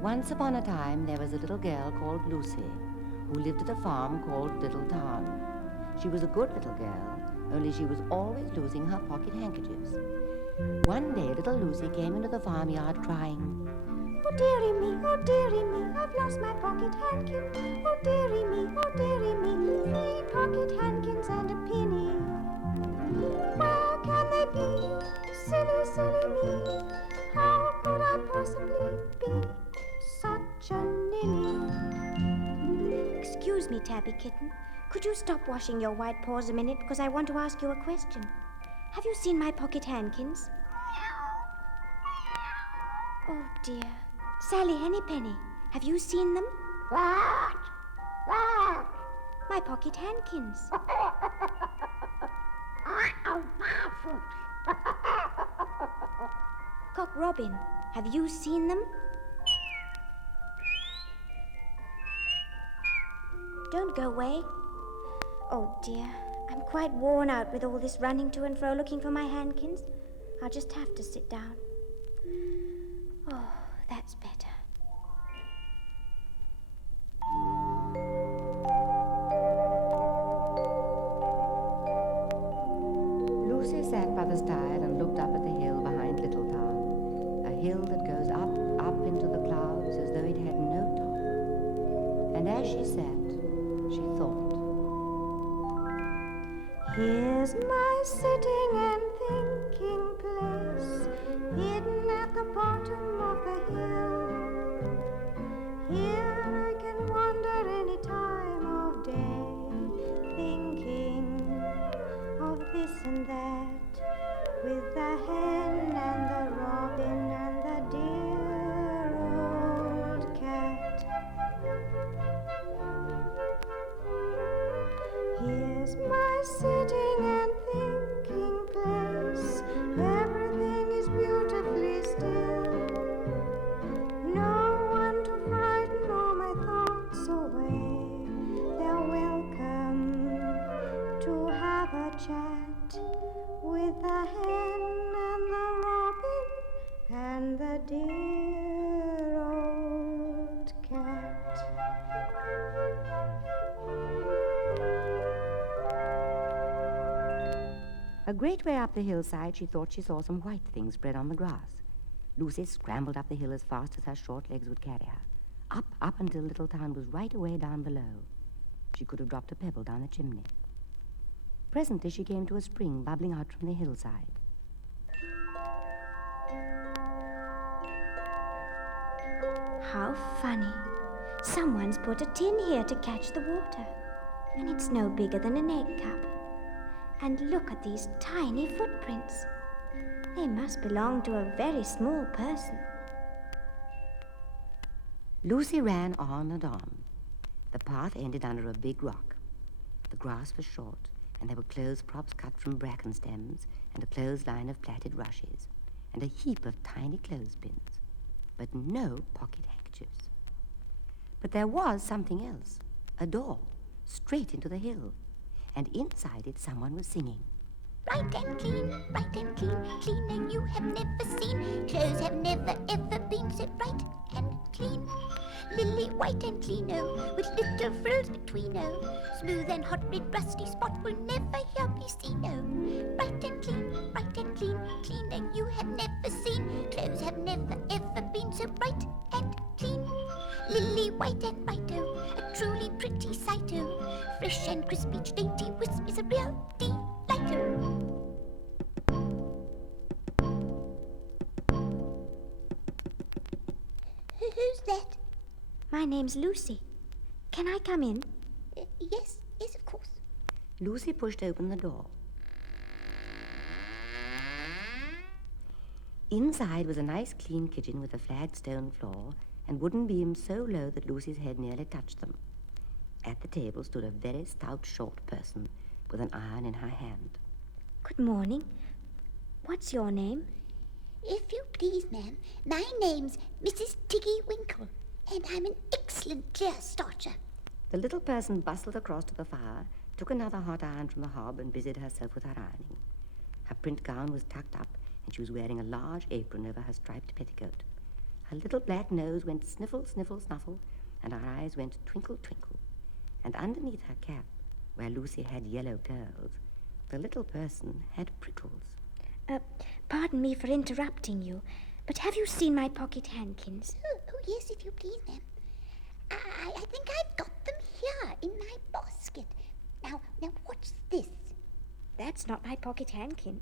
Once upon a time, there was a little girl called Lucy, who lived at a farm called Little Town. She was a good little girl, only she was always losing her pocket handkerchiefs. One day, little Lucy came into the farmyard crying, "Oh dearie me, I've lost my pocket handkin. Oh dearie me, 3 pocket handkins and a penny. Where can they be? Silly, silly me. How could I possibly be such a ninny?" Excuse me, Tabby Kitten. Could you stop washing your white paws a minute, because I want to ask you a question. Have you seen my pocket handkins? Oh dear. Sally Hennypenny, have you seen them? What? My pocket handkins. Oh, Barfoot. Cock Robin, have you seen them? Don't go away. Oh dear, I'm quite worn out with all this running to and fro looking for my handkins. I'll just have to sit down. Oh, that's better. Lucy sat by the stile and looked up at the hill behind Little Town, a hill that goes up, up into the clouds as though it had no top. And as she sat, she thought, Here's my sitting and thinking place, hidden at the bottom of the hill. Here I can wander any time of day, thinking of this and that, with the hen and the robin and the dear old cat. Here's my sitting and thinking place, everything is beautifully still. No one to frighten all my thoughts away. They're welcome to have a chat with the hen and the robin and the dear old cat. a great way up the hillside, she thought she saw some white things spread on the grass. Lucy scrambled up the hill as fast as her short legs would carry her. Up until Little Town was right away down below. She could have dropped a pebble down the chimney. Presently she came to a spring bubbling out from the hillside. How funny. Someone's put a tin here to catch the water. And it's no bigger than an egg cup. And look at these tiny footprints. They must belong to a very small person. Lucy ran on and on. The path ended under a big rock. The grass was short, and there were clothes props cut from bracken stems, and a clothesline of plaited rushes, and a heap of tiny clothespins, but no pocket handkerchiefs. But there was something else, a door, straight into the hill, and inside it someone was singing. Bright and clean, cleaner you have never seen. Clothes have never ever been so bright and clean. Lily white and clean-o, with little frills between-o. Smooth and hot red rusty spot will never here be seen-o. Bright and clean, cleaner you have never seen. Clothes have never ever been so bright and clean. Lily white and white-o, a truly pretty sight-o. Fresh and crisp each dainty wisp is a real delight-o. Who's that? My name's Lucy. Can I come in? Yes, of course. Lucy pushed open the door. Inside was a nice clean kitchen with a flagged stone floor and wooden beams so low that Lucy's head nearly touched them. At the table stood a very stout, short person with an iron in her hand. Good morning. What's your name? If you please, ma'am, my name's Mrs. Tiggy Winkle, and I'm an excellent clear starcher. The little person bustled across to the fire, took another hot iron from the hob, and busied herself with her ironing. Her print gown was tucked up, and she was wearing a large apron over her striped petticoat. Her little black nose went sniffle, sniffle, snuffle, and her eyes went twinkle, twinkle. And underneath her cap, where Lucy had yellow curls, the little person had prickles. Pardon me for interrupting you, but have you seen my pocket handkins? Oh, yes, if you please, ma'am. I think I've got them here in my basket. Now, what's this? That's not my pocket handkin.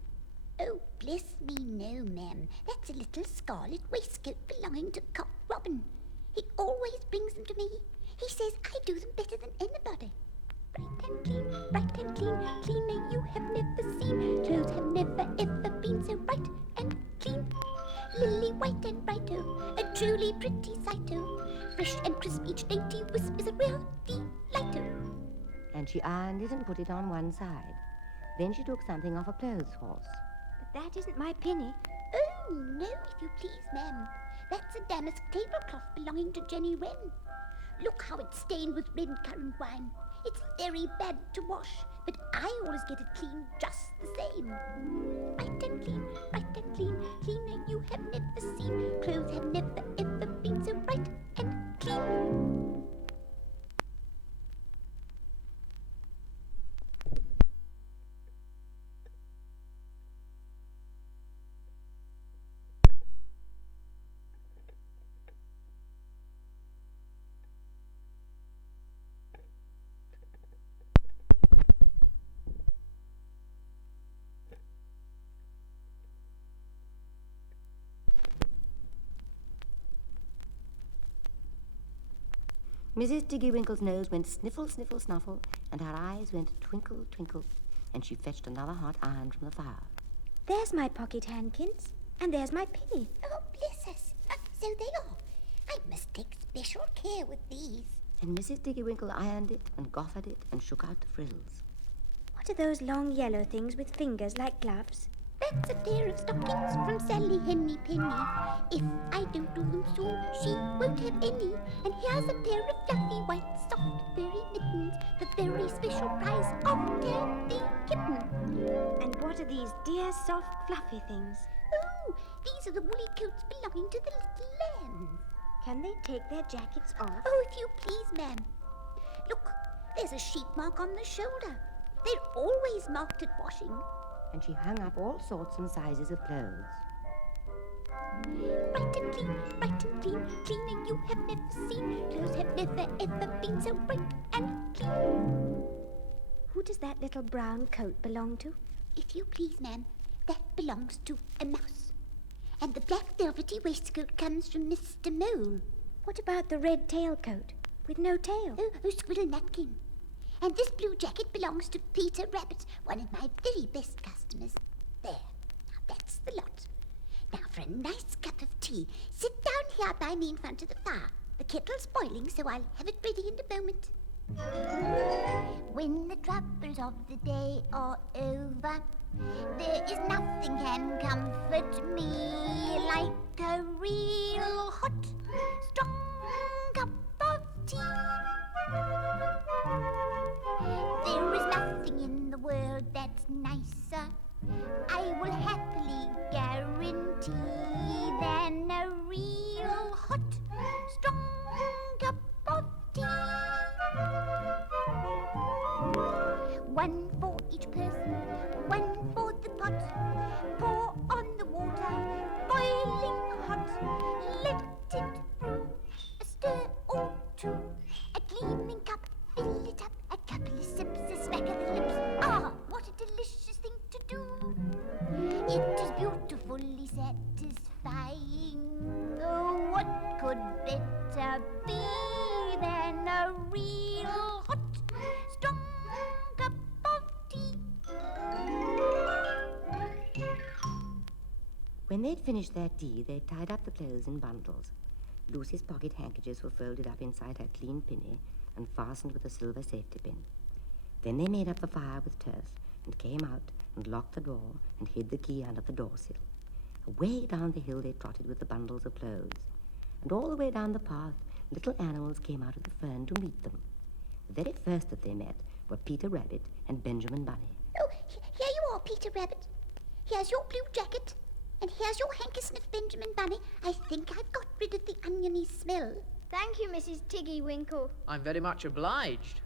Oh, bless me, no, ma'am. That's a little scarlet waistcoat belonging to Cock Robin. He always brings them to me. He says I do them better than anybody. Bright and clean, cleaner you have never seen. Clothes have never ever been so bright and clean. Lily white and bright-o, a truly pretty sight-o. Fresh and crisp, each dainty wisp is a real delight-o. And she ironed it and put it on one side. Then she took something off a clothes horse. But that isn't my pinny. Oh, no, if you please, ma'am. That's a damask tablecloth belonging to Jenny Wren. Look how it's stained with red currant wine. It's very bad to wash, but I always get it clean just the same. Bright and clean, cleaner you have never seen. Clothes have never ever been so bright and clean. Mrs. Tiggy Winkle's nose went sniffle, sniffle, snuffle, and her eyes went twinkle, twinkle, and she fetched another hot iron from the fire. There's my pocket handkins, and there's my pinny. Oh, bless us. So they are. I must take special care with these. And Mrs. Tiggy Winkle ironed it and goffered it and shook out the frills. What are those long yellow things with fingers like gloves? That's a pair of stockings from Sally Henny Penny. If I don't do them soon, she won't have any. And here's a pair of fluffy white soft furry mittens, the very special prize of Tabby Kitten. And what are these dear, soft, fluffy things? Oh, these are the woolly coats belonging to the little lambs. Can they take their jackets off? Oh, if you please, ma'am. Look, there's a sheep mark on the shoulder. They're always marked at washing. And she hung up all sorts and sizes of clothes. Bright and clean, cleaner you have never seen. Clothes have never ever been so bright and clean. Who does that little brown coat belong to? If you please, ma'am, that belongs to a mouse. And the black velvety waistcoat comes from Mr. Mole. What about the red tailcoat with no tail? Oh, Squirrel Nutkin. And this blue jacket belongs to Peter Rabbit, one of my very best customers. There. Now that's the lot. Now for a nice cup of tea. Sit down here by me in front of the fire. The kettle's boiling, so I'll have it ready in a moment. When the troubles of the day are over, there is nothing can comfort me like a real hot, strong cup of tea. There is nothing in the world that's nicer, I will happily guarantee, than a real hot, strong cup of tea. One for each person, one for the pot. Pour on the water, boiling hot. Let it brew, a stir or two. A gleaming cup, fill it up. A couple of sips, a smack of the lips. Ah, what a delicious thing to do. It is beautifully satisfying. Oh, what could better be than a real hot, strong cup of tea? When they'd finished their tea, they tied up the clothes in bundles. Lucy's pocket handkerchiefs were folded up inside her clean pinny and fastened with a silver safety pin. Then they made up the fire with turf and came out and locked the door and hid the key under the doorsill. Away down the hill they trotted with the bundles of clothes, and all the way down the path little animals came out of the fern to meet them. The very first that they met were Peter Rabbit and Benjamin Bunny. Oh, here you are, Peter Rabbit. Here's your blue jacket. And here's your handkerchief, Benjamin Bunny. I think I've got rid of the oniony smell. Thank you, Mrs. Tiggy Winkle. I'm very much obliged.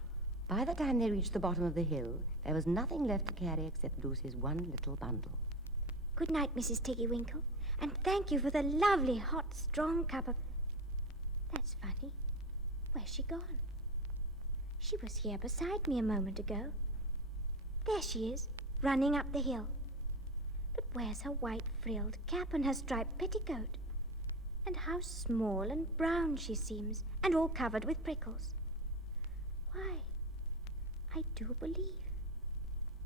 By the time they reached the bottom of the hill, there was nothing left to carry except Lucy's one little bundle. Good night, Mrs. Tiggy Winkle. And thank you for the lovely, hot, strong cup of... That's funny. Where's she gone? She was here beside me a moment ago. There she is, running up the hill. But where's her white frilled cap and her striped petticoat? And how small and brown she seems, and all covered with prickles. Why, I do believe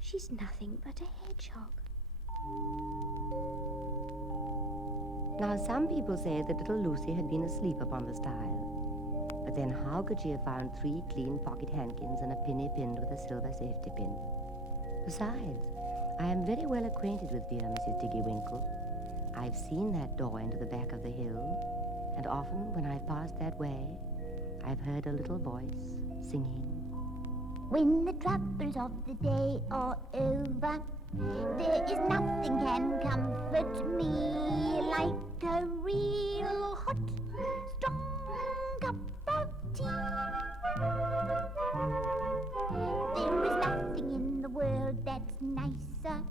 she's nothing but a hedgehog. Now, some people say that little Lucy had been asleep upon the stile. But then how could she have found 3 clean pocket handkins and a penny pinned with a silver safety pin? Besides, I am very well acquainted with dear Mrs. Tiggy Winkle. I've seen that door into the back of the hill, and often when I've passed that way, I've heard a little voice singing. When the troubles of the day are over, there is nothing can comfort me like a real hot, strong cup of tea. There is nothing in the world that's nicer,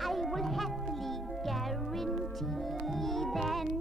I will happily guarantee, than